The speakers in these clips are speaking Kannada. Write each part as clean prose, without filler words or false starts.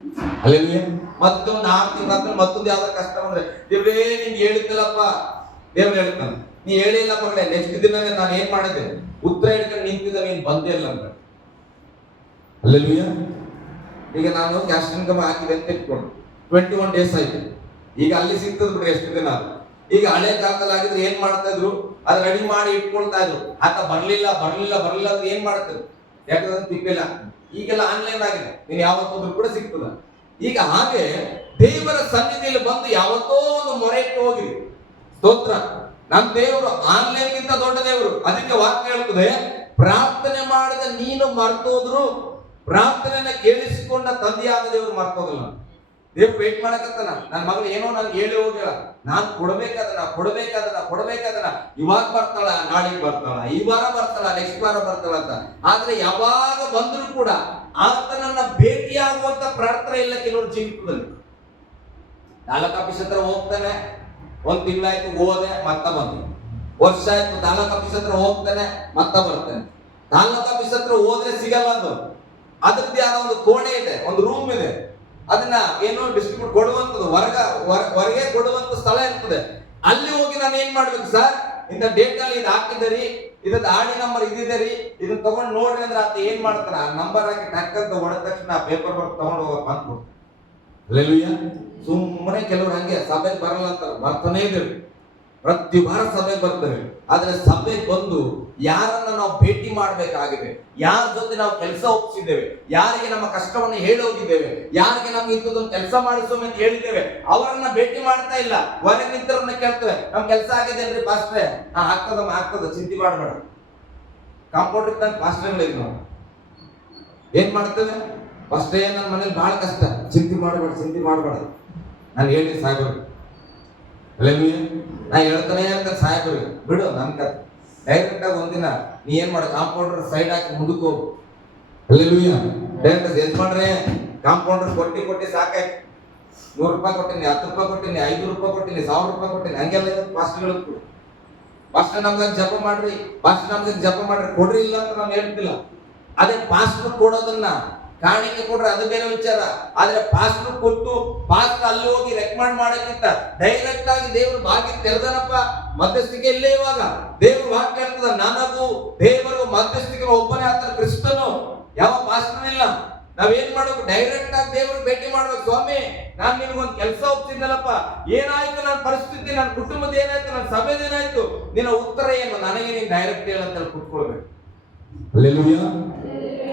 ಅಲ್ಲಿ ಮತ್ತೊಂದು 6 ತಿಂಗಳಾದ್ಮೇಲೆ ಮತ್ತೊಂದು ಯಾವ್ದಾರ ಕಷ್ಟ ಬಂದ್ರೆ ದೇವ್ರೇ ನಿಂಗೆ ಹೇಳಿದ್ದಲ್ಲಪ್ಪ, ದೇವ್ರು ಹೇಳ್ತಾನೆ ನೀ ಹೇಳಿಲ್ಲ ಮಗಳೇ. ನೆಕ್ಸ್ಟ್ ದಿನನೇ ನಾನು ಏನ್ ಮಾಡಿದೆ, ಉತ್ತರ ಹಿಡ್ಕೊಂಡು ನಿಂತಿದ್ದ, ನೀನ್ ಬಂದೇ ಇಲ್ಲ ಅಂತ. ಅಲ್ಲೆಲ್ಲೂಯ್ಯ. ಈಗ ನಾನು ಕ್ಯಾಶ್ ಇನ್ಕಮ್ ಹಾಕಿದೆ ಅಂತ ಇಟ್ಕೊಂಡು 21 ಡೇಸ್ ಆಯ್ತು. ಈಗ ಅಲ್ಲಿ ಸಿಗ್ತದ ಬಿಡ್ರಿ ಎಷ್ಟು ದಿನ. ಈಗ ಹಳೆ ಕಾಲದಲ್ಲಿ ಆಗಿದ್ರೆ ಏನ್ ಮಾಡ್ತಾ ಇದ್ರು, ಅದು ರೆಡಿ ಮಾಡಿ ಇಟ್ಕೊಳ್ತಾ ಇದ್ರು. ಆತ ಬರ್ಲಿಲ್ಲ ಅಂದ್ರೆ ಏನ್ ಮಾಡ್ತಿದ್ರು, ಯಾಕಂದ್ರೆ ತಿಪ್ಪಿಲ್ಲ. ಈಗೆಲ್ಲ ಆನ್ಲೈನ್ ಆಗಿದೆ, ನೀನ್ ಯಾವತ್ತೋದ್ರು ಕೂಡ ಸಿಗ್ತದ. ಈಗ ಹಾಗೆ ದೇವರ ಸನ್ನಿಧಿಯಲ್ಲಿ ಬಂದು ಯಾವತ್ತೋ ಒಂದು ಮೊರೆ ಇಟ್ಟು ಹೋಗಿ ಸ್ತೋತ್ರ. ನಮ್ಮ ದೇವರು ಆನ್ಲೈನ್ ಗಿಂತ ದೊಡ್ಡ ದೇವರು. ಅದಕ್ಕೆ ವಾಕ್ಯ ಹೇಳ್ತದೆ, ಪ್ರಾರ್ಥನೆ ಮಾಡಿದ ನೀನು ಮರ್ತೋದ್ರು ಪ್ರಾರ್ಥನೆಯನ್ನ ಕೇಳಿಸಿಕೊಂಡ ತಂದೆಯಾದ ದೇವರು ಮರ್ತೋಗಲ್ಲ. ದೇವ್ರು ವೇಟ್ ಮಾಡಕತ್ತಾನ. ನನ್ನ ಮಗಳು ಏನೋ ನನ್ಗೆ ಹೇಳಿ ಹೋಗಿಲ್ಲ, ನಾನು ಕೊಡಬೇಕಾದನ ಇವಾಗ ಬರ್ತಾಳ, ನಾಳೆಗೆ ಬರ್ತಾಳ, ಈ ವಾರ ಬರ್ತಾಳ, ನೆಕ್ಸ್ಟ್ ವಾರ ಬರ್ತಾಳ ಅಂತ. ಆದ್ರೆ ಯಾವಾಗ ಬಂದ್ರು ಕೂಡ ಆತನನ್ನ ಭೇಟಿಯಾಗುವಂತ ಪ್ರಾರ್ಥನೆ ಇಲ್ಲ ಕೆಲವರು ಜೀವಿತದಲ್ಲಿ. 4 ಆಫೀಸ್ ಹತ್ರ ಹೋಗ್ತಾನೆ, 1 ತಿಂಗಳಾಯ್ತು ಹೋದೆ, ಮತ್ತ ಬಂದು. ವರ್ಷ ಆಯ್ತು 4 ಆಫೀಸ್ ಹತ್ರ ಹೋಗ್ತಾನೆ, ಮತ್ತ ಬರ್ತಾನೆ. 4 ಆಫೀಸ್ ಹತ್ರ ಹೋದ್ರೆ ಸಿಗಲ್ಲ. ಅದು ಅದ್ರದ್ದೇ ಆದ ಒಂದು ಕೋಣೆ ಇದೆ, ಒಂದು ರೂಮ್ ಇದೆ. ಅದನ್ನ ಏನೋ ಡಿಸ್ಟ್ರಿಬ್ಯೂಟ್ ಕೊಡುವಂಥದ್ದು, ಹೊರಗೆ ಕೊಡುವಂತ ಸ್ಥಳ ಇರ್ತದೆ. ಅಲ್ಲಿ ಹೋಗಿ ನಾನು ಏನ್ ಮಾಡ್ಬೇಕು, ಸರ್ ಇಂಥ ಡೇಟ್ ಅಲ್ಲಿ ಇದು ಹಾಕಿದರಿ, ಇದಕ್ಕೆ ಆಡಿ ನಂಬರ್ ಇದಿದೆ ರೀ, ಇದನ್ನ ತಗೊಂಡು ನೋಡ್ರಿ ಅಂದ್ರೆ ಆತ ಏನ್ ಮಾಡ್ತಾನ, ಆ ನಂಬರ್ ಹಾಕಿ ಟಕ್ಕಂತ ಹೊಡೆದ ತಕ್ಷಣ ಪೇಪರ್ ವರ್ಕ್ ತಗೊಂಡು ಹೋಗಕ್ ಬಂತು. ಅಲ್ಲೆಲ್ಲೂಯ್ಯ. ಸುಮ್ಮನೆ ಕೆಲವ್ರು ಹಂಗೆ ಸಭೆಗೆ ಬರಲ್ಲ ಅಂತಾರೆ, ಬರ್ತಾನೆ ಇದ್ರು. ಪ್ರತಿ ವಾರ ಸಭೆಗೆ ಬರ್ತೇವೆ. ಆದ್ರೆ ಸಭೆಗೆ ಬಂದು ಯಾರನ್ನ ನಾವು ಭೇಟಿ ಮಾಡಬೇಕಾಗಿದೆ, ಯಾರ ಜೊತೆ ನಾವು ಕೆಲಸ ಒಪ್ಪಿಸಿದ್ದೇವೆ, ಯಾರಿಗೆ ನಮ್ಮ ಕಷ್ಟವನ್ನು ಹೇಳೋಗಿದ್ದೇವೆ, ಯಾರಿಗೆ ನಮ್ಗೆ ಇಂಥದ್ದೊಂದು ಕೆಲಸ ಮಾಡಿಸೋಮ ಅಂತ ಹೇಳಿದ್ದೇವೆ, ಅವರನ್ನ ಭೇಟಿ ಮಾಡ್ತಾ ಇಲ್ಲ. ಹೊರಗೆ ನಿಂತರನ್ನ ಕೇಳ್ತೇವೆ, ನಮ್ ಕೆಲಸ ಆಗಿದೆ ಅಲ್ರಿ ಪಾಸ್ಟ್ರೆ? ಆಗ್ತದ ಚಿಂತೆ ಮಾಡಬೇಡ. ಕಾಂಪೌಂಡರ್ ಇದ್ದಂಗೆ ಪಾಸ್ಟ್ರೆಗಳಿಗೆ ನಾವು ಏನ್ ಮಾಡ್ತೇವೆ, ಫಸ್ಟೇ ನನ್ನ ಮನೇಲಿ ಬಹಳ ಕಷ್ಟ, ಚಿಂತೆ ಮಾಡಬೇಡ ನಾನು ಹೇಳಿ ಸಾಯ್ಬರು. ಅಲ್ಲೆಲ್ಲೂಯ್ಯ. ನಾ ಹೇಳ್ತಾನೆ ಸಾಯ್ಬರು ಬಿಡು ನನ್ ಕತೆ. ಡೈರೆಕ್ಟ್ ಆಗಿ ಒಂದಿನ ನೀ ಏನ್ ಮಾಡ, ಕಾಂಪೌಂಡರ್ ಸೈಡ್ ಹಾಕಿ ಮುಂದಕ್ಕೆ ಹೋಗು. ಅಲ್ಲೆಲ್ಲೂಯ್ಯ. ಡೈರೆಕ್ಟ್ ಯಜಮಾನ್ರೆ ಕಾಂಪೌಂಡರ್ ಕೊಟ್ಟಿ ಸಾಕಾಯ್ತು, 100 ರೂಪಾಯಿ ಕೊಟ್ಟಿನಿ, 10 ರೂಪಾಯಿ ಕೊಟ್ಟಿನಿ, 5 ರೂಪಾಯಿ ಕೊಟ್ಟಿನಿ, 1000 ರೂಪಾಯಿ ಕೊಟ್ಟಿನಿ, ಹಂಗೆಲ್ಲ ಪಾಸ್ಟ್ಗಳು. ಪಾಸ್ಟ್ ನಮ್ಗೆ ಜಪ ಮಾಡ್ರಿ ಕೊಡ್ರಿ ಇಲ್ಲ ಅಂತ ನಾನು ಹೇಳ್ತಿಲ್ಲ. ಅದೇ ಪಾಸ್ಟ್ ಕೊಡೋದನ್ನ ಕಾಣಿಕೆ ಕೊಡ್ರೆ ಅದು ಬೇರೆ ವಿಚಾರ. ಆದ್ರೆ ಪಾಸ್ಟರ್ ಕೊಟ್ಟು ಪಾಸ್ಟರ್ ಅಲ್ಲಿ ಹೋಗಿ ರೆಕಮೆಂಡ್ ಮಾಡೋಕ್ಕಿಂತ ಡೈರೆಕ್ಟ್ ಆಗಿ ದೇವರು ಬಾಗಿ ತೆರೆದನಪ್ಪ. ಮಧ್ಯಸ್ಥಿಕೆ ಇಲ್ಲೇ ಇವಾಗ ದೇವರು ವಾಕ್ಯ ಹೇಳ್ತದ, ನನಗೂ ದೇವರು ಮಧ್ಯಸ್ಥಿಕೆ ಒಬ್ಬನೇ ಆತ ಕ್ರಿಸ್ತನು, ಯಾವ ಪಾಸ್ಟರ್ ಇಲ್ಲ. ನಾವೇನ್ ಮಾಡ್ಬೇಕು, ಡೈರೆಕ್ಟ್ ಆಗಿ ದೇವರು ಭೇಟಿ ಮಾಡ್ಬೇಕು. ಸ್ವಾಮಿ ನಾನ್ ನಿನ್ಗೊಂದು ಕೆಲಸ ಒಪ್ಪಿಸಿದ್ದಲ್ಲಪ್ಪ, ಏನಾಯ್ತು ನನ್ನ ಪರಿಸ್ಥಿತಿ, ನನ್ನ ಕುಟುಂಬದ ಏನಾಯ್ತು, ನನ್ನ ಸಭೆದ ಏನಾಯ್ತು, ನಿನ್ನ ಉತ್ತರ ಏನು, ನನಗೆ ನೀನ್ ಡೈರೆಕ್ಟ್ ಹೇಳಂತ ಕುತ್ಕೊಳ್ಬೇಕು. ಹಲ್ಲೆಲೂಯಾ.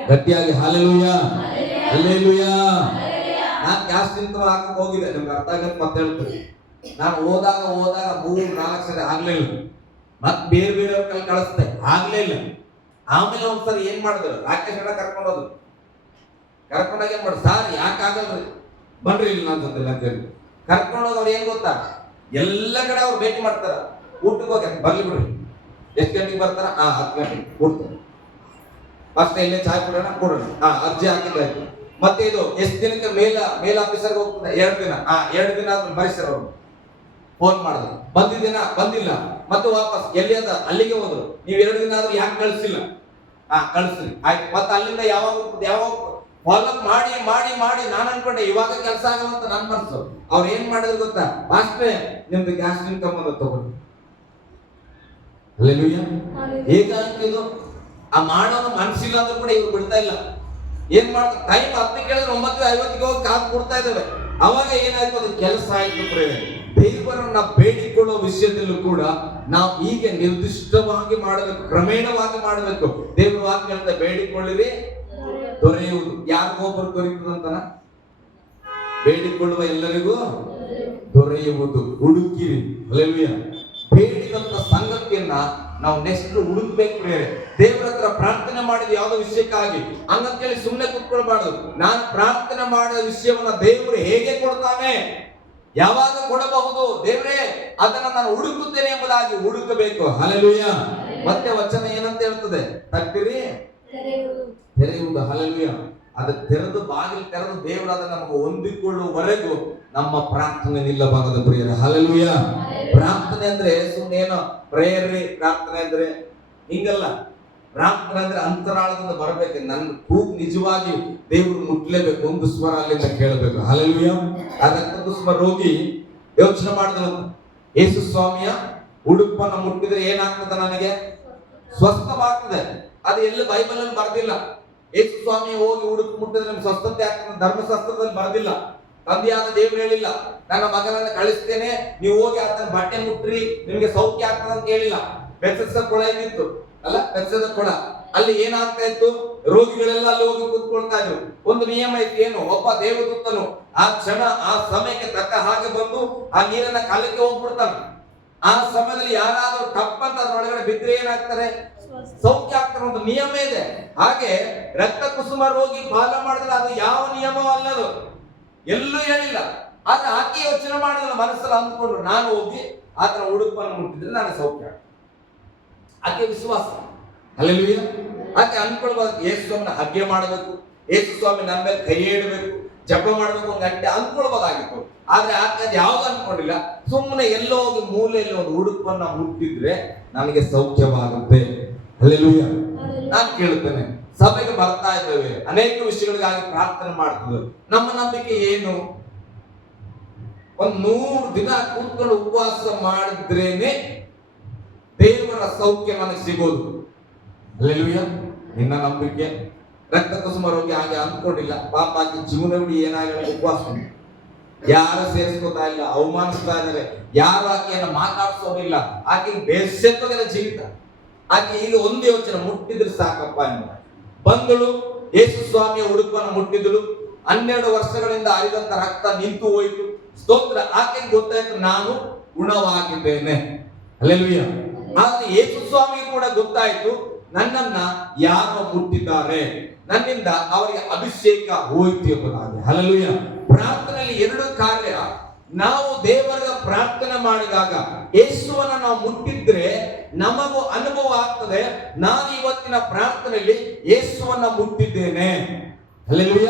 ಗಟ್ಟಿಯಾಗಿ ಹಲ್ಲೆಲೂಯಾ, ಹಲ್ಲೆಲೂಯಾ. ನಾನು ಗ್ಯಾಸ್ ಇನ್ಕಮ್ ಹಾಕಕ್ ಹೋಗಿದ್ದೆ, ನಿಮ್ಗೆ ಅರ್ಥ ಆಗಕ್ಕೆ ಮತ್ತೆ ಹೇಳ್ತೀನಿ. ನಾನು ಹೋದಾಗ 3-4 ಸರಿ ಆಗ್ಲಿಲ್ಲ. ಮತ್ ಬೇರೆಯವ್ರ ಕೈ ಕಳಿಸ್ದೆ, ಆಗ್ಲೇ ಇಲ್ಲ. ಆಮೇಲೆ ಒಂದ್ಸರಿ ಏನ್ ಮಾಡಿದ್ರು, ರಾಕೇಶ್ ಅಣ್ಣ ಕರ್ಕೊಂಡೋದ್ರು. ಕರ್ಕೊಂಡಾಗ ಏನ್ ಮಾಡಿ, ಸಾರ್ ಯಾಕಾಗಲ್ರಿ ಬನ್ರಿ ಇಲ್ಲಿ ನಾನು ಜೊತೆ ಅಂತ ಹೇಳಿ ಕರ್ಕೊಂಡೋಗಿ. ಅವ್ರು ಏನ್ ಗೊತ್ತಾ, ಎಲ್ಲ ಕಡೆ ಅವ್ರು ಭೇಟಿ ಮಾಡ್ತಾರ. ಊಟಕ್ಕೆ ಹೋಗಿ ಬರ್ಲಿ ಬಿಡ್ರಿ, ಎಷ್ಟು ಗಂಟೆಗೆ ಬರ್ತಾರ, 10 ಗಂಟೆಗೆ ಕೊಡ್ತಾರೆ. ಫಸ್ಟ್ ಇಲ್ಲೇ ಚಾಯ್ ಕೊಡೋಣ, ಅರ್ಜಿ ಹಾಕಿದ್ದಾಯ್ತು. ಮತ್ತೆ ಇದು ಎಷ್ಟು ದಿನಕ್ಕೆ ಮೇಲ್ ಆಫೀಸರ್ಗೆ ಹೋಗ್ತದೆ, 2 ದಿನ. 2 ದಿನ ಆದ್ಮೇಲೆ ಬರೀಸರ್ ಅವರು ಫೋನ್ ಮಾಡಿದ್ರು, ಬಂದಿಲ್ಲ. ಮತ್ತೆ ವಾಪಸ್ ಎಲ್ಲಿ ಅದ ಅಲ್ಲಿಗೆ ಹೋದ್ರು. ನೀವು 2 ದಿನ ಆದ್ರೂ ಯಾಕೆ ಕಳಿಸಿಲ್ಲ? ಕಳಿಸ್ಲಿ ಆಯ್ತು. ಮತ್ತೆ ಅಲ್ಲಿಂದ ಯಾವಾಗ ಫಾಲೋಅಪ್ ಮಾಡಿ ನಾನು ಅನ್ಕೊಂಡೆ ಇವಾಗ ಕೆಲಸ ಆಗಲ್ಲ ಅಂತ ನನ್ನ ಮನಸ್ಸು. ಅವ್ರು ಏನ್ ಮಾಡಿದ್ರು ಗೊತ್ತಾ, ಫಾಸ್ಟ್ರೆ ನಿಮ್ದು ಗ್ಯಾಸ್ ಇನ್ಕಮ್ ಅನ್ನು ತಗೊಂಡು. ಹಲ್ಲೆಲೂಯಾ. ಹೇಗಾಗ್ತಿದ್ದು ಆ ಮಾಡೋನು ಮನಸ್ಸಿಲ್ಲ ಅಂದ್ರೂ ಕೂಡ ಇವ್ರು ಬಿಡ್ತಾ ಇಲ್ಲ. ಏನ್ ಮಾಡ್ತಾರೆ, ಟೈಮ್ 10 ಕೇಳಿದ್ರೆ 9:50 ಹೋಗಿ ಕಾದು ಕೊಡ್ತಾ ಇದ್ದೇವೆ. ಅವಾಗ ಏನಾಯ್ತು, ಅದು ಕೆಲಸ ಆಯ್ತು. ದೇವರನ್ನ ಬೇಡಿಕೊಳ್ಳುವ ವಿಷಯದಲ್ಲೂ ಕೂಡ ನಾವು ಹೀಗೆ ನಿರ್ದಿಷ್ಟವಾಗಿ ಮಾಡಬೇಕು, ಕ್ರಮೇಣವಾಗಿ ಮಾಡಬೇಕು. ದೇವರ ವಾಕ್ಯ ಹೇಳ್ತಾ, ಬೇಡಿಕೊಳ್ಳಿರಿ ದೊರೆಯುವುದು. ಯಾರಿಗೊಬ್ಬರು ದೊರೆಯುವುದಂತನ, ಬೇಡಿಕೊಳ್ಳುವ ಎಲ್ಲರಿಗೂ ದೊರೆಯುವುದು. ಹುಡುಕಿರಿ. ಹಲ್ಲೆಲೂಯಾ. ಬೇಡಿದಂತ ಸಂಗತಿಯನ್ನ ನಾವು ನೆಕ್ಸ್ಟ್ ಹುಡುಕ್ಬೇಕು. ದೇವರ ಹತ್ರ ಪ್ರಾರ್ಥನೆ ಮಾಡಿದ ಯಾವುದೋ ವಿಷಯಕ್ಕಾಗಿ ಹಂಗಂತೇಳಿ ಸುಮ್ಮನೆ ಕುತ್ಕೊಳ್ಬಾರ್ದು. ನಾನು ಪ್ರಾರ್ಥನೆ ಮಾಡಿದ ವಿಷಯವನ್ನ ದೇವರು ಹೇಗೆ ಕೊಡ್ತಾನೆ, ಯಾವಾಗ ಕೊಡಬಹುದು, ದೇವರೇ ಅದನ್ನ ನಾನು ಹುಡುಕುತ್ತೇನೆ ಎಂಬುದಾಗಿ ಹುಡುಕಬೇಕು. ಹಲ್ಲೆಲೂಯಾ. ಮತ್ತೆ ವಚನ ಏನಂತ ಹೇಳ್ತದೆ, ತಟ್ಟಿರಿ ತೆರೆಯುವುದು. ಹಲ್ಲೆಲೂಯಾ. ಅದು ತೆರೆದು ಬಾಗಿಲು ತೆರೆದು ದೇವರು ಅದನ್ನ ನಮಗೆ ಹೊಂದಿಕೊಳ್ಳುವವರೆಗೂ ನಮ್ಮ ಪ್ರಾರ್ಥನೆ ನಿಲ್ಲಬಾರದು ಪ್ರಿಯರೇ. ಹಲ್ಲೆಲೂಯಾ. ಪ್ರಾರ್ಥನೆ ಅಂದ್ರೆ ಸುಮ್ಮನೆ ಏನೋ ಪ್ರೇಯರ್, ಪ್ರಾರ್ಥನೆ ಅಂದ್ರೆ ಹಿಂಗಲ್ಲ. ಪ್ರಾರ್ಥನೆ ಅಂದ್ರೆ ಅಂತರಾಳದಿಂದ ಬರಬೇಕು. ನನ್ನ ಕೂಗು ನಿಜವಾಗಿಯೂ ದೇವರು ಮುಟ್ಲೇಬೇಕು. ಒಂದು ಸ್ವರ ಅಲ್ಲಿಂದ ಕೇಳಬೇಕು. ಹಲ್ಲೆಲೂಯ. ಆ ರಕ್ತಕುಸುಮ ರೋಗಿ ಯೋಚನೆ ಮಾಡಿದ್ರು, ಯೇಸು ಸ್ವಾಮಿಯ ಉಡುಪನ್ನು ಮುಟ್ಟಿದ್ರೆ ಏನಾಗ್ತದೆ, ನನಗೆ ಸ್ವಸ್ಥವಾಗ್ತದೆ. ಅದು ಎಲ್ಲಿ ಬೈಬಲ್ ಅಲ್ಲಿ ಬರ್ದಿಲ್ಲ. ಯೇಸು ಸ್ವಾಮಿ ಹೋಗಿ ಉಡುಪು ಮುಟ್ಟಿದ್ರೆ ನಿಮ್ಗೆ ಸ್ವಸ್ಥತೆ ಆಗ್ತದೆ ಧರ್ಮಶಾಸ್ತ್ರದಲ್ಲಿ ಬರ್ದಿಲ್ಲ. ತಂದೆಯಾದ ದೇವ್ರು ಹೇಳಿಲ್ಲ, ನನ್ನ ಮಗನನ್ನ ಕಳಿಸ್ತೇನೆ, ನೀವು ಹೋಗಿ ಆತನ ಬಟ್ಟೆ ಮುಟ್ರಿ ನಿಮ್ಗೆ ಸೌಖ್ಯ ಆಗ್ತದೆ ಅಂತ ಹೇಳಿಲ್ಲ. ಬೆಚ್ಚದ ಕೊಳ ಇದ್ದಿತ್ತು ಅಲ್ಲ, ಬೆಚ್ಚದ ಕೊಳ. ಅಲ್ಲಿ ಏನಾಗ್ತಾ ಇತ್ತು, ರೋಗಿಗಳೆಲ್ಲ ಅಲ್ಲಿ ಹೋಗಿ ಕೂತ್ಕೊಳ್ತಾ ಇದ್ರು. ಒಂದು ನಿಯಮ ಇತ್ತು, ಏನು, ಒಬ್ಬ ದೇವದೂತನು ಆ ಕ್ಷಣ ಆ ಸಮಯಕ್ಕೆ ತಕ್ಕ ಹಾಗೆ ಬಂದು ಆ ನೀರನ್ನ ಕಾಲಕ್ಕೆ ಹೋಗ್ಬಿಡ್ತಾನೆ. ಆ ಸಮಯದಲ್ಲಿ ಯಾರಾದ್ರೂ ಟಪ್ಪಂತ ಅದ್ರೊಳಗಡೆ ಬಿದ್ರೆ ಏನಾಗ್ತಾರೆ, ಸೌಖ್ಯ ಆಗ್ತಾರೆ. ಒಂದು ನಿಯಮ ಇದೆ. ಹಾಗೆ ರಕ್ತ ಕುಸುಮ ರೋಗಿ ಪಾಲ ಮಾಡಿದ್ರೆ ಅದು ಯಾವ ನಿಯಮವಲ್ಲದು, ಎಲ್ಲೂ ಹೇಳಿಲ್ಲ. ಆದ್ರೆ ಆಕೆ ಯೋಚನೆ ಮಾಡಿದ್ರೆ ಮನಸ್ಸಲ್ಲಿ ಅಂದ್ಕೊಂಡ್ರು, ನಾನು ಹೋಗಿ ಆತನ ಉಡುಪನ್ನು ಮುಟ್ಟಿದ್ರೆ ನನಗೆ ಸೌಖ್ಯ. ಆಕೆ ವಿಶ್ವಾಸ. ಹಲ್ಲೆಲೂಯ. ಆಕೆ ಅನ್ಕೊಳ್ಬಾರ್ದು ಯೇಸು ಸ್ವಾಮಿನ ಹಗ್ಗೆ ಮಾಡಬೇಕು, ಯೇಸು ಸ್ವಾಮಿ ನನ್ನ ಮೇಲೆ ಕೈ ಇಡಬೇಕು, ಜಪ ಮಾಡಬೇಕು, ಒಂದು ಗಂಟೆ ಅನ್ಕೊಳ್ಬೋದಾಗಿತ್ತು. ಆದ್ರೆ ಆಕೆ ಅದು ಯಾವ್ದು ಅನ್ಕೊಂಡಿಲ್ಲ. ಸುಮ್ಮನೆ ಎಲ್ಲೋ ಹೋಗಿ ಮೂಲೆಯಲ್ಲಿ ಒಂದು ಉಡುಪನ್ನ ಮುಟ್ಟಿದ್ರೆ ನನಗೆ ಸೌಖ್ಯವಾಗುತ್ತೆ. ಹಲ್ಲೆಲೂಯ. ನಾನು ಕೇಳುತ್ತೇನೆ, ಸಭೆಗೆ ಬರ್ತಾ ಇದ್ದೇವೆ, ಅನೇಕ ವಿಷಯಗಳಿಗಾಗಿ ಪ್ರಾರ್ಥನೆ ಮಾಡ್ತಿದ್ದೇವೆ. ನಮ್ಮ ನಂಬಿಕೆ ಏನು? ಒಂದು 100 ದಿನ ಕೂತ್ಕೊಂಡು ಉಪವಾಸ ಮಾಡಿದ್ರೇನೆ ದೇವರ ಸೌಖ್ಯ ನನಗೆ ಸಿಗೋದು. ಹಲ್ಲೆಲೂಯ. ನಿನ್ನ ನಂಬಿಕೆ? ರಕ್ತ ಕುಸುಮ ರೋಗಿ ಹಾಗೆ ಅಂದ್ಕೊಂಡಿಲ್ಲ. ಪಾಪ ಆಕೆ ಜೀವನವಿಡೀ ಏನಾಗಲ್ಲ, ಉಪವಾಸ. ಯಾರು ಸೇರಿಸ್ಕೊತಾ ಇಲ್ಲ, ಅವಮಾನಿಸ್ತಾ ಇದ್ದಾರೆ, ಯಾರು ಆಕೆಯನ್ನು ಮಾತಾಡ್ಸೋದಿಲ್ಲ. ಆಕೆ ಬೇಸೆತ್ತೋಗಿರೋ ಜೀವಿತ. ಆಕೆ ಈಗ ಒಂದು ಯೋಚನೆ, ಮುಟ್ಟಿದ್ರೆ ಸಾಕಪ್ಪ ಎಂಬ ಬಂದಳು. ಯೇಸು ಸ್ವಾಮಿಯ ಉಡುಪನ್ನು ಮುಟ್ಟಿದಳು. 12 ವರ್ಷಗಳಿಂದ ಹರಿದಂತ ರಕ್ತ ನಿಂತು ಹೋಯಿತು. ಸ್ತೋತ್ರ. ಆಕೆಗೆ ಗೊತ್ತಾಯ್ತು, ನಾನು ಗುಣವಾಗಿದ್ದೇನೆ. ಹಲ್ಲೆಲೂಯ. ಆದ್ರೆ ಯೇಸು ಸ್ವಾಮಿಗೆ ಕೂಡ ಗೊತ್ತಾಯ್ತು, ನನ್ನನ್ನ ಯಾರು ಮುಟ್ಟಿದ್ದಾರೆ, ನನ್ನಿಂದ ಅವರಿಗೆ ಅಭಿಷೇಕ ಹೋಯಿತು ಎಂಬುದಾಗಿ. ಹಲ್ಲೆಲೂಯ. ಪ್ರಾರ್ಥನೆಯಲ್ಲಿ 2 ಕಾರ್ಯ. ನಾವು ದೇವರ ಪ್ರಾರ್ಥನೆ ಮಾಡಿದಾಗ ಯೇಸುವನ್ನ ನಾವು ಮುಟ್ಟಿದ್ರೆ ನಮಗೂ ಅನುಭವ ಆಗ್ತದೆ, ನಾನು ಇವತ್ತಿನ ಪ್ರಾರ್ಥನೆಯಲ್ಲಿ ಯೇಸುವನ್ನ ಮುಟ್ಟಿದ್ದೇನೆ. ಹಲ್ಲೆಲೂಯ.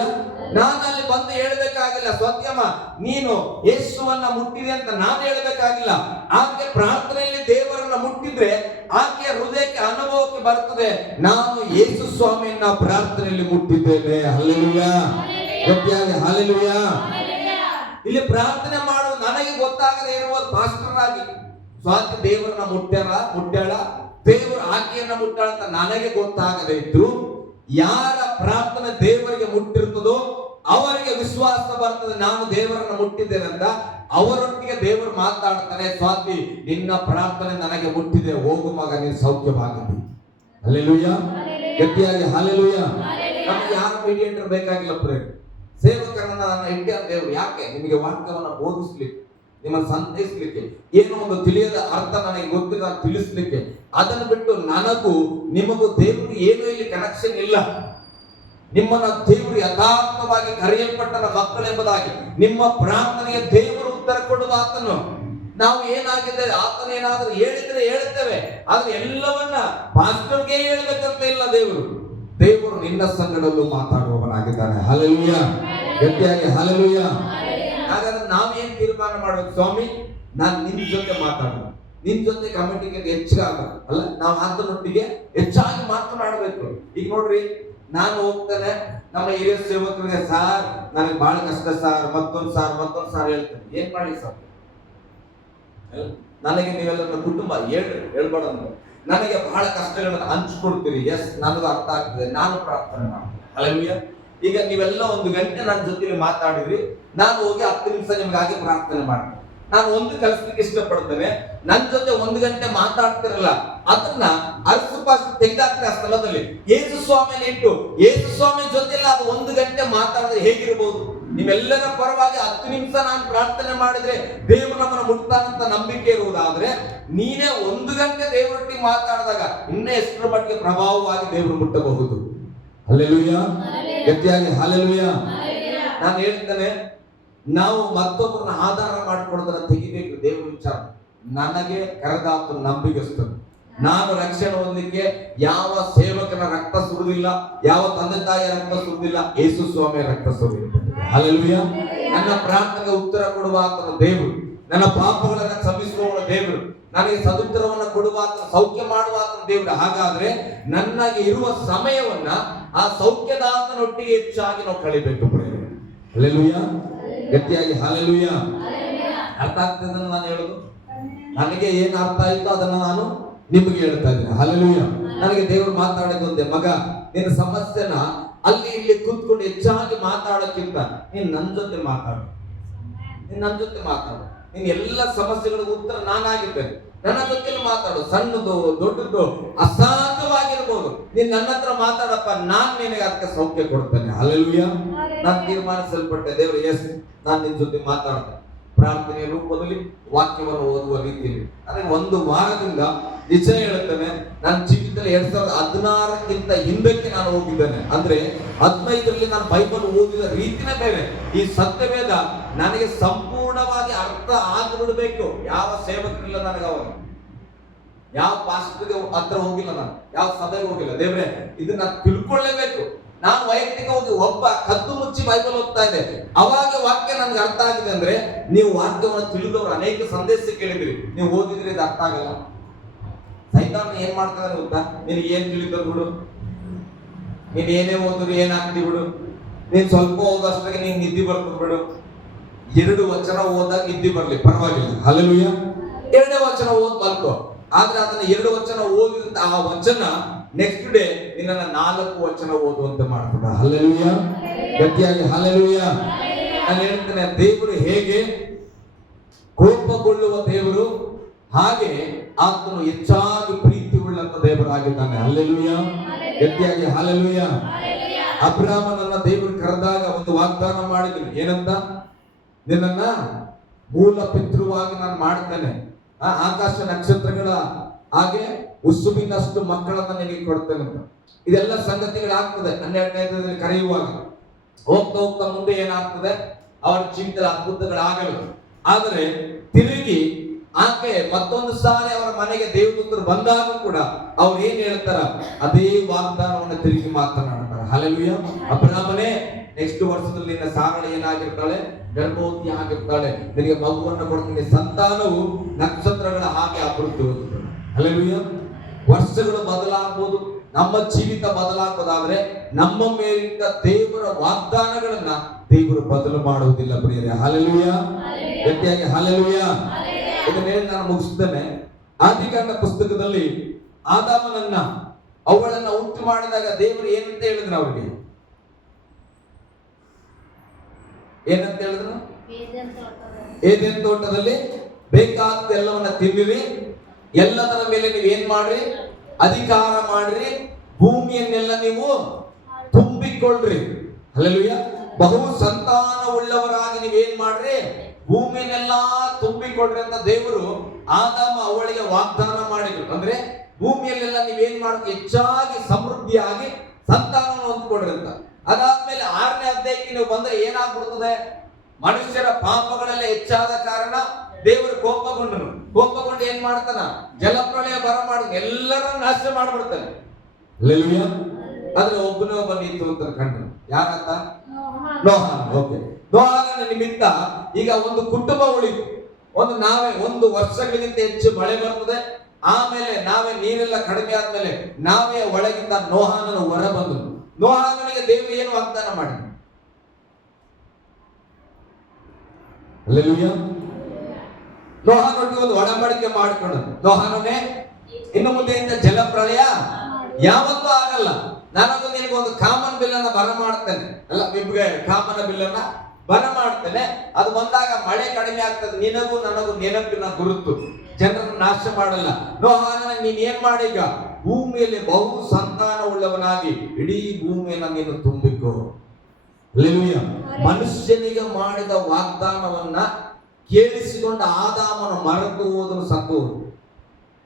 ನಾನು ಅಲ್ಲಿ ಬಂದು ಹೇಳಬೇಕಾಗಿಲ್ಲ, ಸತ್ಯಮ್ಮ ನೀನು ಯೇಸುವನ್ನ ಮುಟ್ಟಿದೆ ಅಂತ ನಾನು ಹೇಳಬೇಕಾಗಿಲ್ಲ. ಆಕೆ ಪ್ರಾರ್ಥನೆಯಲ್ಲಿ ದೇವರನ್ನ ಮುಟ್ಟಿದ್ರೆ ಆಕೆ ಹೃದಯಕ್ಕೆ ಅನುಭವಕ್ಕೆ ಬರ್ತದೆ, ನಾನು ಯೇಸು ಸ್ವಾಮಿಯನ್ನ ಪ್ರಾರ್ಥನೆಯಲ್ಲಿ ಮುಟ್ಟಿದ್ದೇನೆ. ಹಲ್ಲೆಲೂಯ. ಗಟ್ಟಿಯಾಗಿ ಹಲ್ಲೆಲೂಯ. ಇಲ್ಲಿ ಪ್ರಾರ್ಥನೆ ಮಾಡು ನನಗೆ ಗೊತ್ತಾಗದೆ ಇರುವುದು ಪಾಸ್ಟರ್ ಆಗಿ ಸ್ವಾತಿ ದೇವರನ್ನ ಮುಟ್ಟಾಳ, ದೇವರು ಆಕೆಯನ್ನ ಮುಟ್ಟಾಳ ಅಂತ ನನಗೆ ಗೊತ್ತಾಗದೆ ಇದ್ರು, ಯಾರ ಪ್ರಾರ್ಥನೆ ದೇವರಿಗೆ ಮುಟ್ಟಿರ್ತದೋ ಅವರಿಗೆ ವಿಶ್ವಾಸ ಬರ್ತದೆ, ನಾನು ದೇವರನ್ನ ಮುಟ್ಟಿದ್ದೇನೆ ಅಂತ. ಅವರೊಟ್ಟಿಗೆ ದೇವರು ಮಾತಾಡ್ತಾನೆ, ಸ್ವಾತಿ ನಿನ್ನ ಪ್ರಾರ್ಥನೆ ನನಗೆ ಮುಟ್ಟಿದೆ, ಹೋಗು ಮಗ, ನೀನು ಸೌಖ್ಯವಾಗಲಿ. ಹಲ್ಲೆಲೂಯ. ಗಟ್ಟಿಯಾಗಿ ಹಲ್ಲೆಲೂಯ. ನಮಗೆ ಯಾರು ಮೀಡಿಯೇಟರ್ ಬೇಕಾಗಿಲ್ಲ. ಪ್ರೇಮ ಸೇವಕರನ್ನ ನನ್ನ ಇಟ್ಟೆ ದೇವರು ಯಾಕೆ? ನಿಮಗೆ ವಾಕ್ಯವನ್ನ ಬೋಧಿಸ್ಲಿಕ್ಕೆ, ನಿಮ್ಮನ್ನು ಸಂತೈಸ್ಲಿಕ್ಕೆ, ಏನೋ ಒಂದು ತಿಳಿಯದ ಅರ್ಥ ನನಗೆ ಗೊತ್ತಿಲ್ಲ ತಿಳಿಸ್ಲಿಕ್ಕೆ. ಅದನ್ನು ಬಿಟ್ಟು ನನಗೂ ನಿಮಗೂ ದೇವರು ಏನೂ ಇಲ್ಲಿ ಕನೆಕ್ಷನ್ ಇಲ್ಲ. ನಿಮ್ಮನ್ನ ದೇವರು ಯಥಾರ್ಥವಾಗಿ ಕರೆಯಲ್ಪಟ್ಟ ಮಕ್ಕಳೆಂಬುದಾಗಿ ನಿಮ್ಮ ಪ್ರಾರ್ಥನೆಗೆ ದೇವರು ಉತ್ತರ ಕೊಡುವ ಆತನು. ನಾವು ಏನಾಗಿದೆ, ಆತನೇನಾದ್ರೂ ಹೇಳಿದ್ರೆ ಹೇಳ್ತೇವೆ, ಆದ್ರೆ ಎಲ್ಲವನ್ನ ಪಾಸ್ಟರ್ಗೆ ಹೇಳ್ಬೇಕಂತ ಇಲ್ಲ. ದೇವರು ನಿನ್ನ ಸಂಗಡಲ್ಲೂ ಮಾತಾಡುವವನಾಗಿದ್ದಾನೆ. ಹಲ್ಲೆಲೂಯ. ಗಟ್ಟಿಯಾಗಿ ಹಲ್ಲೆಲೂಯ. ಹಾಗಾದ್ರೆ ನಾವೇನ್ ತೀರ್ಮಾನ ಮಾಡ್ಬೇಕು? ಸ್ವಾಮಿ, ನಾನು ನಿನ್ ಜೊತೆ ಮಾತಾಡೋಣ, ನಿನ್ ಜೊತೆ ಕಮ್ಯುನಿಕೇಟ್ ಹೆಚ್ಚಾಗಬೇಕು ಅಲ್ಲ, ನಾವು ಆತನೊಟ್ಟಿಗೆ ಹೆಚ್ಚಾಗಿ ಮಾತನಾಡಬೇಕು. ಈಗ ನೋಡ್ರಿ, ನಾನು ಹೋಗ್ತಾನೆ ನಮ್ಮ ಹಿರಿಯ ಸೇವಕರಿಗೆ, ಸಾರ್ ನನಗೆ ಬಹಳ ಕಷ್ಟ ಸಾರ್, ಮತ್ತೊಂದು ಸಾರ್ ಹೇಳ್ತೇನೆ. ಏನ್ ಮಾಡಿ ಸರ್? ನನಗೆ ನೀವೆಲ್ಲ ನನ್ನ ಕುಟುಂಬ ಹೇಳ್ಬೇಡ, ನನಗೆ ಬಹಳ ಕಷ್ಟಗಳನ್ನು ಹಂಚ್ಕೊಡ್ತೀರಿ. ಎಸ್, ನನಗೂ ಅರ್ಥ ಆಗ್ತದೆ, ನಾನು ಪ್ರಾರ್ಥನೆ ಮಾಡ್ತೀನಿ. ಹಲ್ಲೆಲೂಯ. ಈಗ ನೀವೆಲ್ಲ 1 ಗಂಟೆ ನನ್ನ ಜೊತೆಲಿ ಮಾತಾಡಿದ್ರಿ, ನಾನು ಹೋಗಿ 10 ನಿಮಿಷ ನಿಮ್ಗಾಗಿ ಪ್ರಾರ್ಥನೆ ಮಾಡ್ತೀನಿ. ನಾನು ಒಂದು ಕಲಿಸ್ಲಿಕ್ಕೆ ಇಷ್ಟಪಡ್ತೇನೆ, ನನ್ನ ಜೊತೆ 1 ಗಂಟೆ ಮಾತಾಡ್ತಿರಲ್ಲ, ಅದನ್ನ ಅರ್ಧಪಾಸ್ ತೆಗೆದಾಕ್ತಾರೆ ಆ ಸ್ಥಳದಲ್ಲಿ ಯೇಸು ಸ್ವಾಮಿಯನ್ನು ಇಟ್ಟು ಯೇಸು ಸ್ವಾಮಿ ಜೊತೆಲ್ಲ ಅದು 1 ಗಂಟೆ ಮಾತಾಡಿದ್ರೆ ಹೇಗಿರ್ಬೋದು? ನಿಮ್ಮೆಲ್ಲರ ಪರವಾಗಿ 10 ನಿಮಿಷ ನಾನು ಪ್ರಾರ್ಥನೆ ಮಾಡಿದ್ರೆ ದೇವರು ನಮ್ಮನ್ನು ಮುಟ್ತಾನಂತ ನಂಬಿಕೆ ಇರುವುದಾದ್ರೆ, ನೀನೇ 1 ಗಂಟೆ ದೇವರೊಟ್ಟಿಗೆ ಮಾತಾಡಿದಾಗ ಇನ್ನೇ ಎಷ್ಟರ ಮಟ್ಟಿಗೆ ಪ್ರಭಾವವಾಗಿ ದೇವರು ಮುಟ್ಟಬಹುದು. ಹಲ್ಲೆಲೂಯ. ಗಟ್ಟಿಯಾಗಿ ಹಲ್ಲೆಲೂಯ. ನಾನು ಹೇಳ್ತೇನೆ, ನಾವು ಮತ್ತೊಬ್ಬರನ್ನ ಆಧಾರ ಮಾಡಿಕೊಡೋದನ್ನ ತೆಗಿಬೇಕು. ದೇವರ ವಿಚಾರ, ನನಗೆ ಕರೆದಾತ ನಂಬಿಗಸ್ತನು. ನಾನು ರಕ್ಷಣೆ ಹೊಂದಲಿಕ್ಕೆ ಯಾವ ಸೇವಕನ ರಕ್ತ ಸುರಿದಿಲ್ಲ, ಯಾವ ತಂದೆ ತಾಯಿಯ ರಕ್ತ ಸುರಿದಿಲ್ಲ, ಯೇಸು ಸ್ವಾಮಿಯ ರಕ್ತ ಸುರಿಯುತ್ತದೆ. ಹಲ್ಲೆಲೂಯ. ನನ್ನ ಪ್ರಾರ್ಥನೆಗೆ ಉತ್ತರ ಕೊಡುವ ಆತನ ದೇವರು, ನನ್ನ ಪಾಪಗಳನ್ನ ಕ್ಷಮಿಸುವ ದೇವರು, ನನಗೆ ಸದುತ್ತರವನ್ನ ಕೊಡುವ ಆತನ, ಸೌಖ್ಯ ಮಾಡುವ ಆತನ ದೇವರು. ಹಾಗಾದ್ರೆ ನನಗೆ ಇರುವ ಸಮಯವನ್ನ ಆ ಸೌಖ್ಯದಾತನೊಟ್ಟಿಗೆ ಹೆಚ್ಚಾಗಿ ನಾವು ಕಳಿಬೇಕು. ಹಲ್ಲೆಲೂಯಾ, ಗಟ್ಟಿಯಾಗಿ ಹಲ್ಲೆಲೂಯಾ. ಅರ್ಥ ಆಗ್ತದೆ ನಾನು ಹೇಳೋದು? ನನಗೆ ಏನು ಅರ್ಥ ಆಯ್ತು ಅದನ್ನ ನಾನು ನಿಮಗೆ ಹೇಳ್ತಾ ಇದ್ದೀನಿ. ಹಲ್ಲೆಲೂಯಾ. ನನಗೆ ದೇವರು ಮಾತಾಡಿದೊಂದೇ, ಮಗ ನಿನ್ನ ಸಮಸ್ಯೆನ ಅಲ್ಲಿ ಇಲ್ಲಿ ಕೂತ್ಕೊಂಡು ಹೆಚ್ಚಾಗಿ ಮಾತಾಡೋಕ್ಕಿಂತ ನೀನ್ ನನ್ನ ಜೊತೆ ಮಾತಾಡು, ನೀನ್ ಎಲ್ಲ ಸಮಸ್ಯೆಗಳಿಗೆ ಉತ್ತರ ನಾನಾಗಿದ್ದೇನೆ, ನನ್ನ ಜೊತೆಲಿ ಮಾತಾಡು. ಸಣ್ಣದು ದೊಡ್ಡದು ಅಸಾಧ್ಯವಾಗಿರ್ಬೋದು, ನೀನ್ ನನ್ನ ಹತ್ರ ಮಾತಾಡಪ್ಪ, ನಾನ್ ನಿನಗೆ ಅದಕ್ಕೆ ಸೌಖ್ಯ ಕೊಡ್ತೇನೆ. ಹಲ್ಲೆಲೂಯಾ. ನಾನು ತೀರ್ಮಾನಿಸಲ್ಪಟ್ಟೆ, ದೇವರು ಎಸ್ ನಾನು ನಿನ್ ಜೊತೆ ಮಾತಾಡ್ತೇನೆ. ಪ್ರಾರ್ಥನೆಯ ರೂಪದಲ್ಲಿ ವಾಕ್ಯವನ್ನು ಓದುವ ರೀತಿಯಲ್ಲಿ ನನಗೆ ಒಂದು ವಾರದಿಂದ ನಿಜ ಹೇಳುತ್ತೇನೆ, ನನ್ನ ಜೀವಿತದಲ್ಲಿ 2016ಕ್ಕಿಂತ ಹಿಂದಕ್ಕೆ ನಾನು ಹೋಗಿದ್ದೇನೆ. ಅಂದ್ರೆ 15ರಲ್ಲಿ ನಾನು ಬೈಬಲ್ ಓದಿದ ರೀತಿನೇ ಬೇರೆ. ಈ ಸತ್ಯವೇದ ನನಗೆ ಸಂಪೂರ್ಣವಾಗಿ ಅರ್ಥ ಆಗಿಬಿಡಬೇಕು. ಯಾವ ಸೇವಕರಿಲ್ಲ ನನಗೆ, ಅವರು ಯಾವ ಪಾಸ್ಟರ್ಗೆ ಹತ್ರ ಹೋಗಿಲ್ಲ, ನಾನು ಯಾವ ಸಭೆಗೆ ಹೋಗಿಲ್ಲ. ದೇವ್ರೆ ಇದನ್ನ ತಿಳ್ಕೊಳ್ಳೇಬೇಕು. ನಾನು ವೈಯಕ್ತಿಕವಾಗಿ ಒಬ್ಬ ಕದ್ದು ಮುಚ್ಚಿ ಬೈಬಲ್ ಓದ್ತಾ ಇದ್ದೆ, ಅವಾಗ ವಾಕ್ಯ ನನ್ಗೆ ಅರ್ಥ ಆಗಿದೆ. ಅಂದ್ರೆ ನೀವು ವಾಕ್ಯವನ್ನು ತಿಳಿದವರು ಅನೇಕ ಸಂದೇಶ ಕೇಳಿದ್ರಿ, ನೀವು ಓದಿದ್ರಿ, ಇದು ಅರ್ಥ ಆಗಲ್ಲ. ಸೈತಾನ ಏನ್ ಮಾಡ್ತಾನೆ ಗೊತ್ತಾ? ನಿನಗೆ ಏನ್ ತಿಳಿದ್ರು ಬಿಡು, ನೀನ್ ಏನೇ ಓದಿದ್ರು ಏನಾಗ್ತಿ ಬಿಡು, ನೀನ್ ಸ್ವಲ್ಪ ಓದೋಷ್ಟಾಗಿ ನೀನ್ ನಿದ್ದೆ ಬರ್ತದ ಬಿಡು. 2 ವಚನ ಓದಾಗ ನಿದ್ದೆ ಬರ್ಲಿ ಪರವಾಗಿಲ್ಲ, ಹಲ್ಲೆಲೂಯಾ. 2ನೇ ವಚನ ಓದ್ ಮಲ್ಕೋ. ಆದ್ರೆ ಅದನ್ನ 2 ವಚನ ಓದಿದ ಆ ವಚನ ನೆಕ್ಸ್ಟ್ ಡೇ ನಿನ್ನ 4 ವಚನ ಓದುವಂತೆ ಮಾಡ್ಬಿಡ. ಹಲ್ಲೆಲೂಯಾ, ಗಟ್ಟಿಯಾಗಿ ಹಲ್ಲೆಲೂಯಾ. ನಾನು ಹೇಳ್ತೇನೆ, ದೇವರು ಹೇಗೆ ಕೋಪಗೊಳ್ಳುವ ದೇವರು, ಹಾಗೆ ಆತನು ಹೆಚ್ಚಾಗಿ ಪ್ರೀತಿ ಉಳ್ಳಂತ ದೇವರಾಗಿದ್ದಾನೆ. ಹಲ್ಲೆಲೂಯಾ, ಗಟ್ಟಿಯಾಗಿ ಹಲ್ಲೆಲೂಯಾ. ಅಬ್ರಾಮನನ್ನ ದೇವರು ಕರೆದಾಗ ಒಂದು ವಾಗ್ದಾನ ಮಾಡಿದ್ರು, ಏನಂತ? ನಿನ್ನನ್ನ ಮೂಲ ಪಿತೃವಾಗಿ ನಾನು ಮಾಡ್ತೇನೆ, ಆಕಾಶ ನಕ್ಷತ್ರಗಳ ಹಾಗೆ ಉಸುಬಿನಷ್ಟು ಮಕ್ಕಳನ್ನ ನಿನಗೆ ಕೊಡ್ತೇನೆ ಅಂತ. ಇದೆಲ್ಲ ಸಂಗತಿಗಳಾಗ್ತದೆ 12ನೇದಲ್ಲಿ ಕರೆಯುವಾಗ. ಹೋಗ್ತಾ ಹೋಗ್ತಾ ಮುಂದೆ ಏನಾಗ್ತದೆ? ಅವರ ಜೀವಿತದ ಅದ್ಭುತಗಳಾಗಲು. ಆದರೆ ತಿರುಗಿ ಆಕೆ ಮತ್ತೊಂದು ಸಾರಿ ಅವರ ಮನೆಗೆ ದೇವದೂತರು ಬಂದಾಗ ಕೂಡ ಅವ್ರು ಏನ್ ಹೇಳ್ತಾರ? ಅದೇ ವಾಗ್ದಾನವನ್ನು ತಿರುಗಿ ಮಾತನಾಡ್ತಾರೆ. ಹಲ್ಲೆಲೂಯಾ. ಅಬ್ರಾಮನೇ, ನೆಕ್ಸ್ಟ್ ವರ್ಷದಲ್ಲಿ ನಿನ್ನ ಸಾರಳಿ ಏನಾಗಿರ್ತಾಳೆ? ಗರ್ಭವತಿ ಆಗಿರ್ತಾಳೆ, ನಿನಗೆ ಮಗುವನ್ನು ಕೊಡ್ತೀನಿ, ಸಂತಾನವು ನಕ್ಷತ್ರಗಳ ಹಾಗೆ ಅಭಿವೃದ್ಧಿ ಹೊಂದುತ್ತದೆ. ಹಲ್ಲೆಲೂಯಾ. ವರ್ಷಗಳು ಬದಲಾಗಬಹುದು, ನಮ್ಮ ಜೀವಿತ ಬದಲಾಗಬಹುದಾದ್ರೆ ನಮ್ಮ ಮೇಲಿದ್ದ ದೇವರ ವಾಗ್ದಾನಗಳನ್ನ ದೇವರು ಬದಲು ಮಾಡುವುದಿಲ್ಲ ಪ್ರಿಯರೇ. ಹಲ್ಲೆಲೂಯಾ, ಗಟ್ಟಿಯಾಗಿ ಹಲ್ಲೆಲೂಯಾ. ಇದನ್ನೇನು ನಾನು ಮುಗಿಸ್ತೇನೆ. ಆದಿಕಾಂಡ ಪುಸ್ತಕದಲ್ಲಿ ಆದಾಮನನ್ನ ಅವಳನ್ನ ಉಂಟು ಮಾಡಿದಾಗ ದೇವರು ಏನಂತ ಹೇಳಿದ್ರು? ಅವ್ರಿಗೆ ಏನಂತ ಹೇಳಿದ್ರು? ಏದೇನ್ ತೋಟದಲ್ಲಿ ಬೇಕಾದ ಎಲ್ಲವನ್ನ ತಿನ್ನಿರಿ, ಎಲ್ಲದರ ಮೇಲೆ ನೀವು ಏನ್ ಮಾಡ್ರಿ? ಅಧಿಕಾರ ಮಾಡ್ರಿ, ಭೂಮಿಯನ್ನೆಲ್ಲ ನೀವು ತುಂಬಿಕೊಳ್ಳ್ರಿ. ಹಲ್ಲೆಲೂಯಾ. ಬಹು ಸಂತಾನ ಉಳ್ಳವರಾಗಿ ನೀವೇನ್ ಮಾಡ್ರಿ? ಭೂಮಿಯನ್ನೆಲ್ಲ ತುಂಬಿಕೊಡ್ರಿ ಅಂತ ದೇವರು ಆದಾಮ ಅವಳಿಗೆ ವಾಗ್ದಾನ ಮಾಡಿದ್ರು. ಅಂದ್ರೆ ಭೂಮಿಯಲ್ಲೆಲ್ಲ ನೀವೇನ್ ಮಾಡ್ರಿ? ಹೆಚ್ಚಾಗಿ ಸಮೃದ್ಧಿಯಾಗಿ ಸಂತಾನವನ್ನು ಹೊಂದ್ಕೊಡ್ರಿ ಅಂತ. ಅದಾದ್ಮೇಲೆ 6ನೇ ಅಧ್ಯಾಯಕ್ಕೆ ನೀವು ಬಂದ್ರೆ ಏನಾಗ್ಬಿಡ್ತದೆ? ಮನುಷ್ಯರ ಪಾಪಗಳೆಲ್ಲ ಹೆಚ್ಚಾದ ಕಾರಣ ದೇವರು ಕೋಪಗೊಂಡು ಏನ್ ಮಾಡ್ತಾನ? ಜಲಪ್ರಳಯ ಬರ ಮಾಡ ಎಲ್ಲರನ್ನ ನಾಶ ಮಾಡ್ಬಿಡ್ತಾನೆ. ಹಲ್ಲೆಲೂಯಾ. ಆದ್ರೆ ಒಬ್ಬನೇ ಒಬ್ಬ ನಿಂತು ಅಂತ ಕಂಡು, ಯಾರಂತ? ನೋಹನ. ಓಕೆ, ನೋಹನ ನಿಮಿತ್ತ ಈಗ ಒಂದು ಕುಟುಂಬ ಉಳಿತು. ಒಂದು ವರ್ಷಗಳಿಗಿಂತ ಹೆಚ್ಚು ಮಳೆ ಬರ್ತದೆ. ಆಮೇಲೆ ನೀರೆಲ್ಲ ಕಡಿಮೆ ಆದ್ಮೇಲೆ ಒಳಗಿಂದ ನೋಹನನ ಹೊರ ಬಂದು ನೋಹನಿಗೆ ದೇವರು ಏನು ವಾಗ್ದಾನ ಮಾಡಿ? ಹಲ್ಲೆಲೂಯಾ. ನೋಹನೊಟ್ಟಿಗೆ ಒಂದು ಒಡಂಬಡಿಕೆ ಮಾಡಿಕೊಂಡು, ನೋಹನೇ ಇನ್ನು ಮುಂದೆಯಿಂದ ಜಲಪ್ರಳಯ ಯಾವತ್ತೂ ಆಗಲ್ಲ, ನನಗೂ ನಿನಗೊಂದು ಕಾಮನ್ ಬಿಲ್ ಅನ್ನ ಬರ ಮಾಡ್ತೇನೆ, ಅಲ್ಲ ನಿಮ್ಗೆ ಕಾಮನ ಬಿಲ್ ಅನ್ನ ಬರ ಮಾಡ್ತೇನೆ. ಅದು ಬಂದಾಗ ಮಳೆ ಕಡಿಮೆ ಆಗ್ತದೆ, ನಿನಗೂ ನನಗೂ ನೆನಪಿನ ಗುರುತು, ಜನರನ್ನು ನಾಶ ಮಾಡಲ್ಲ. ನೋಹನ ನೀನ್ ಏನ್ ಮಾಡೀಗ? ಭೂಮಿಯಲ್ಲಿ ಬಹು ಸಂತಾನ ಉಳ್ಳವನಾಗಿ ಇಡೀ ಭೂಮಿಯನ್ನು ನೀನು ತುಂಬಿಕೋ. ಹಲ್ಲೆಲೂಯಾ. ಮನುಷ್ಯನಿಗೆ ಮಾಡಿದ ವಾಗ್ದಾನವನ್ನ ಕೇಳಿಸಿಕೊಂಡ ಆದಾಮನು ಮರೆತು ಹೋದನು, ಸತ್ತು.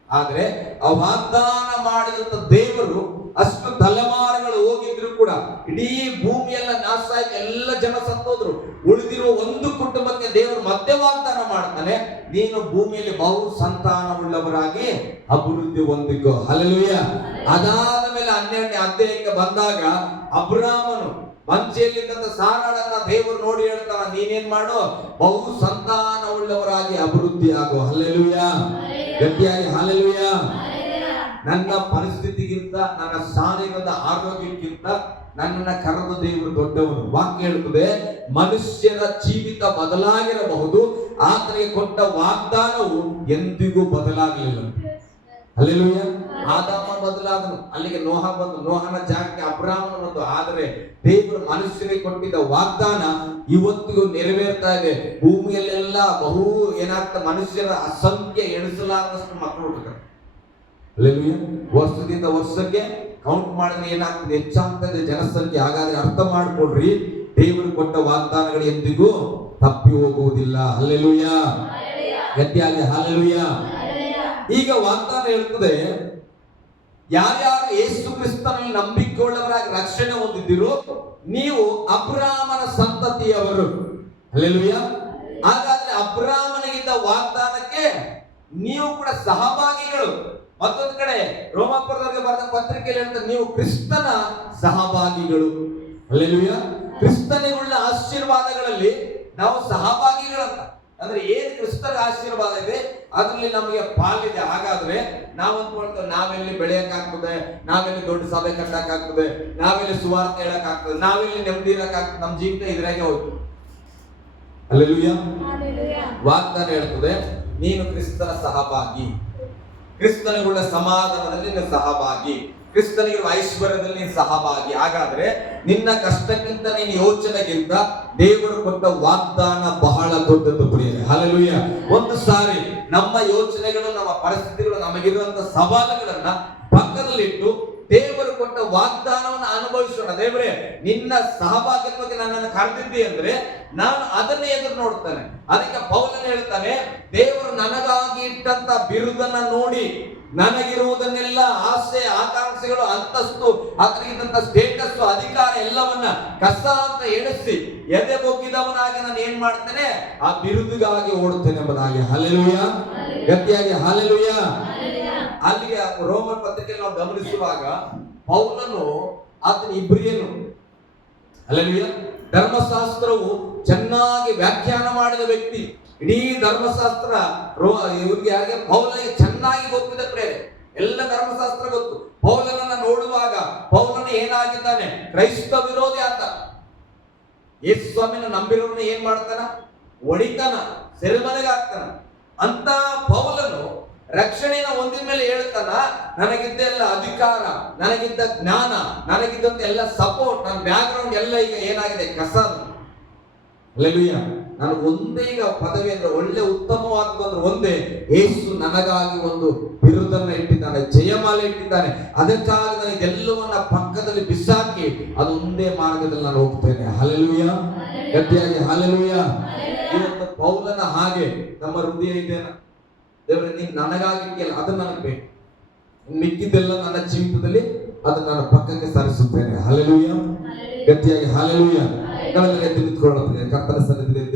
ಆದ್ರೆ ಆ ವಾಗ್ದಾನ ಮಾಡಿದಂತ ದೇವರು ಅಷ್ಟು ತಲೆಮಾರುಗಳು ಹೋಗಿದ್ರು ಕೂಡ ಇಡೀ ಭೂಮಿಯೆಲ್ಲ ನಾಶ ಆಯ್ತು, ಎಲ್ಲ ಜನ ಸತ್ತೋದ್ರು. ಉಳಿದಿರುವ ಒಂದು ಕುಟುಂಬಕ್ಕೆ ದೇವರು ಮತ್ತೆ ವಾಗ್ದಾನ ಮಾಡ್ತಾನೆ, ನೀನು ಭೂಮಿಯಲ್ಲಿ ಬಹು ಸಂತಾನವುಳ್ಳವರಾಗಿ ಅಭಿವೃದ್ಧಿ ಹೊಂದಿಕೋ. ಹಲ್ಲೆಲೂಯಾ. ಅದಾದ ಮೇಲೆ 12ನೇ ಅಧ್ಯಾಯಕ್ಕೆ ಬಂದಾಗ ಅಬ್ರಾಮನು ಮಂಚೆಯಲ್ಲಿದ್ದಂತ ಸಾರಾಳನ್ನ ದೇವರು ನೋಡಿ ಹೇಳ್ತಾನ, ನೀನೇನ್ ಮಾಡು, ಬಹು ಸಂತಾನ ಉಳ್ಳವರಾಗಿ ಅಭಿವೃದ್ಧಿ ಆಗು. ಹಲ್ಲೆಲೂಯಾ, ಗಟ್ಟಿಯಾಗಿ ಹಲ್ಲೆಲೂಯಾ. ನನ್ನ ಪರಿಸ್ಥಿತಿಗಿಂತ, ನನ್ನ ಶಾರೀರದ ಆರೋಗ್ಯಕ್ಕಿಂತ ನನ್ನನ್ನ ಕರೆದ ದೇವರು ದೊಡ್ಡವನು. ವಾಕ್ಯ ಹೇಳುತ್ತದೆ, ಮನುಷ್ಯರ ಜೀವಿತ ಬದಲಾಗಿರಬಹುದು, ಆತನಿಗೆ ಕೊಟ್ಟ ವಾಗ್ದಾನವು ಎಂದಿಗೂ ಬದಲಾಗಲಿಲ್ಲ. ಹಲ್ಲೆಲೂಯಾ. ಆದಾಮ ಬದಲಾದನು, ಅಲ್ಲಿಗೆ ನೋಹ ಬಂದು, ನೋಹನ ಜಾಗಕ್ಕೆ ಅಬ್ರಾಮನ ಬಂದು. ಆದರೆ ದೇವರು ಮನುಷ್ಯರಿಗೆ ಕೊಟ್ಟಿದ್ದ ವಾಗ್ದಾನ ಇವತ್ತಿಗೂ ನೆರವೇರ್ತಾ ಇದೆ. ಭೂಮಿಯಲ್ಲೆಲ್ಲ ಬಹು ಏನಾಗ್ತದೆ, ಮನುಷ್ಯರ ಅಸಂಖ್ಯ ಎಣಿಸಲಾರದಷ್ಟು ಮಕ್ಕಳು ಹುಟ್ಟುತ್ತಾರೆ. ಹಲ್ಲೆಲೂಯಾ. ವರ್ಷದಿಂದ ವರ್ಷಕ್ಕೆ ಕೌಂಟ್ ಮಾಡಿದ್ರೆ ಏನಾಗ್ತದೆ, ಹೆಚ್ಚಾಗ್ತದೆ ಜನಸಂಖ್ಯೆ. ಹಾಗಾದ್ರೆ ಅರ್ಥ ಮಾಡ್ಕೊಡ್ರಿ, ದೇವರು ಕೊಟ್ಟ ವಾಗ್ದಾನಗಳು ಎಂದಿಗೂ ತಪ್ಪಿ ಹೋಗುವುದಿಲ್ಲ. ಹಲ್ಲೆಲೂಯಾ, ಗಟ್ಟಿಯಾಗಿ ಹಲ್ಲೆಲೂಯಾ. ಈಗ ವಾಗ್ದಾನ ಹೇಳ್ತದೆ, ಯಾರ್ಯಾರು ಯೇಸು ಕ್ರಿಸ್ತನಲ್ಲಿ ನಂಬಿಕೆಯುಳ್ಳವರಾಗಿ ರಕ್ಷಣೆ ಹೊಂದಿದ್ದೀರೋ ನೀವು ಅಬ್ರಾಮನ ಸಂತತಿಯವರು. ಹಲ್ಲೆಲೂಯಾ. ಹಾಗಾದ್ರೆ ಅಬ್ರಾಮನಿಗಿದ್ದ ವಾಗ್ದಾನಕ್ಕೆ ನೀವು ಕೂಡ ಸಹಭಾಗಿಗಳು. ಮತ್ತೊಂದು ಕಡೆ ರೋಮಾಪುರದವರಿಗೆ ಬರೆದ ಪತ್ರಿಕೆಯಲ್ಲಿ ಹೇಳ್ತಾರೆ, ನೀವು ಕ್ರಿಸ್ತನ ಸಹಭಾಗಿಗಳು. ಹಲ್ಲೆಲೂಯಾ. ಕ್ರಿಸ್ತನಿಗುಳ್ಳ ಆಶೀರ್ವಾದಗಳಲ್ಲಿ ನಾವು ಸಹಭಾಗಿಗಳಂತ. ಅಂದ್ರೆ ಏನ್ ಕ್ರಿಸ್ತನ ಆಶೀರ್ವಾದ ಇದೆ ಅದರಲ್ಲಿ ನಮಗೆ ಪಾಲಿದೆ. ಹಾಗಾದ್ರೆ ನಾವು ಅಂದ್ಕೊಳ್ತೇವೆ, ನಾವೆಲ್ಲಿ ಬೆಳೆಯಕ್ಕಾಗ್ತದೆ, ನಾವೆಲ್ಲಿ ದೊಡ್ಡ ಸಭೆ ಕಟ್ಟಕ್ಕಾಗ್ತದೆ, ನಾವೆಲ್ಲಿ ಸುವಾರ್ತೆ ಹೇಳಕ್ಕಾಗ್ತದೆ, ನಾವೆಲ್ಲಿ ನೆಮ್ಮದಿ ಇರಕ್ಕಾಗ್ತದೆ, ನಮ್ಮ ಜೀವಿತ ಇದ್ರಾಗೆ ಹೋಯ್ತು. ಹಲ್ಲೆಲೂಯಾ. ವಾಗ್ದಾನ ಹೇಳ್ತದೆ, ನೀನು ಕ್ರಿಸ್ತನ ಸಹಭಾಗಿ, ಕ್ರಿಸ್ತನಿಗುಳ್ಳ ಸಮಾಧಾನದಲ್ಲಿ ನೀನು ಸಹಭಾಗಿ, ಕ್ರಿಸ್ತನಿಗೆ ಐಶ್ವರ್ಯದಲ್ಲಿ ನೀನು ಸಹಭಾಗಿ. ಹಾಗಾದ್ರೆ ನಿನ್ನ ಕಷ್ಟಕ್ಕಿಂತ ನಿನ್ನ ಯೋಚನೆಗಿಂತ ದೇವರು ಕೊಟ್ಟ ವಾಗ್ದಾನ ಬಹಳ ದೊಡ್ಡದು ಪ್ರಿಯರೇ. ಹಲ್ಲೆಲೂಯಾ. ಒಂದು ಸಾರಿ ನಮ್ಮ ಯೋಚನೆಗಳು, ನಮ್ಮ ಪರಿಸ್ಥಿತಿಗಳು, ನಮಗಿರುವಂತ ಸವಾಲುಗಳನ್ನ ಪಕ್ಕದಲ್ಲಿಟ್ಟು ದೇವರು ಕೊಟ್ಟ ವಾಗ್ದಾನವನ್ನು ಅನುಭವಿಸೋಣ. ದೇವರೇ, ನಿನ್ನ ಸಹಭಾಗಿತ್ವಕ್ಕೆ ನನ್ನನ್ನು ಕರೆದಿದ್ದಿ ಅಂದ್ರೆ ನಾನು ಅದನ್ನೇ ಎದುರು ನೋಡ್ತಾನೆ. ಅದಕ್ಕೆ ಪೌಲನು ಹೇಳ್ತಾನೆ, ದೇವರು ನನಗಾಗಿ ಇಟ್ಟಂತ ಬಿರುದನ್ನ ನೋಡಿ ನನಗಿರುವುದನ್ನೆಲ್ಲ, ಆಸೆ ಆಕಾಂಕ್ಷೆಗಳು, ಅಂತಸ್ತು, ಅದಕ್ಕಿದ್ದಂತ ಸ್ಟೇಟಸ್, ಅಧಿಕಾರ ಎಲ್ಲವನ್ನ ಕಸ ಅಂತ ಎಣಿಸಿ ಎದೆ ಬೊಗ್ಗಿದವನಾಗಿ ನಾನು ಏನ್ ಮಾಡ್ತೇನೆ, ಆ ಬಿರುದಿಗಾಗಿ ಓಡುತ್ತೇನೆ ಎಂಬುದಾಗಿ. ಹಲ್ಲೆಲೂಯಾ, ಗಟ್ಟಿಯಾಗಿ ಹಲ್ಲೆಲೂಯಾ. ಅಲ್ಲಿಗೆ ರೋಮನ್ ಪತ್ರಿಕೆಯಲ್ಲಿ ನಾವು ಗಮನಿಸುವಾಗ ಪೌಲನು ಆತನ ಇಬ್ರಿಯನು, ಹಲ್ಲೆಲೂಯಾ, ಧರ್ಮಶಾಸ್ತ್ರವು ಚೆನ್ನಾಗಿ ವ್ಯಾಖ್ಯಾನ ಮಾಡಿದ ವ್ಯಕ್ತಿ. ಇಡೀ ಧರ್ಮಶಾಸ್ತ್ರ ಇವ್ರಿಗೆ ಯಾರಿಗೆ, ಪೌಲನಿಗೆ ಚೆನ್ನಾಗಿ ಗೊತ್ತಿದೆ ಪ್ರೇರೆ. ಎಲ್ಲ ಧರ್ಮಶಾಸ್ತ್ರ ಗೊತ್ತು. ಪೌಲನನ್ನ ನೋಡುವಾಗ ಪೌಲನ ಏನಾಗಿದ್ದಾನೆ, ಕ್ರೈಸ್ತ ವಿರೋಧಿ ಆತ. ಯೇಸು ಸ್ವಾಮಿನ ನಂಬಿರೋರನ್ನ ಏನ್ ಮಾಡ್ತಾನ, ಹೊಡಿತಾನ, ಸೆರೆಮನೆಗೆ ಹಾಕ್ತಾನ. ಅಂತ ಪೌಲನು ರಕ್ಷಣೆನ ಹೊಂದಿದ ಮೇಲೆ ಹೇಳ್ತಾನ, ನನಗಿದ್ದ ಎಲ್ಲ ಅಧಿಕಾರ, ನನಗಿದ್ದ ಜ್ಞಾನ, ನನಗಿದ್ದಂತ ಎಲ್ಲ ಸಪೋರ್ಟ್, ನನ್ನ ಬ್ಯಾಕ್ ಗ್ರೌಂಡ್ ಎಲ್ಲ ಈಗ ಏನಾಗಿದೆ, ಕಸ. ಹಲ್ಲೆಲೂಯಾ. ನನಗೆ ಒಂದೇ ಈಗ ಪದವಿ ಅಂದ್ರೆ ಒಳ್ಳೆ ಉತ್ತಮವಾದದ್ದು ಅಂದ್ರೆ ಒಂದೇ, ಯೇಸು ನನಗಾಗಿ ಒಂದು ಬಿರುದನ್ನ ಇಟ್ಟಿದ್ದಾನೆ, ಜಯಮಾಲೆ ಇಟ್ಟಿದ್ದಾನೆ. ಅದಕ್ಕಾಗಿ ನಾನು ಇದೆಲ್ಲವನ್ನ ಪಕ್ಕದಲ್ಲಿ ಬಿಸಾಕಿ ಅದೊಂದೇ ಮಾರ್ಗದಲ್ಲಿ ನಾನು ಹೋಗ್ತೇನೆ. ಹಲ್ಲೆಲೂಯಾ, ಗಟ್ಟಿಯಾಗಿ ಹಲ್ಲೆಲೂಯಾ. ಇವತ್ತು ಪೌಲನ ಹಾಗೆ ನಮ್ಮ ಹೃದಯ ಇದೆನಾ, ದೇವರೇ ನೀನು ನನಗಾಗಿ ಇಟ್ಟಿಯಲ್ಲ, ಅದು ನನಗೆ ಬೇಕು, ಮಿಕ್ಕಿದ್ದೆಲ್ಲ ನನ್ನ ಜೀವಿತದಲ್ಲಿ ಅದನ್ನ ನಾನು ಪಕ್ಕಕ್ಕೆ ಸರಿಸುತ್ತೇನೆ. ಹಲ್ಲೆಲೂಯಾ, ಗಟ್ಟಿಯಾಗಿ ಹಲ್ಲೆಲೂಯಾ. ಕರ್ತನ ಸನ್ನಿಧಿಯಲ್ಲಿ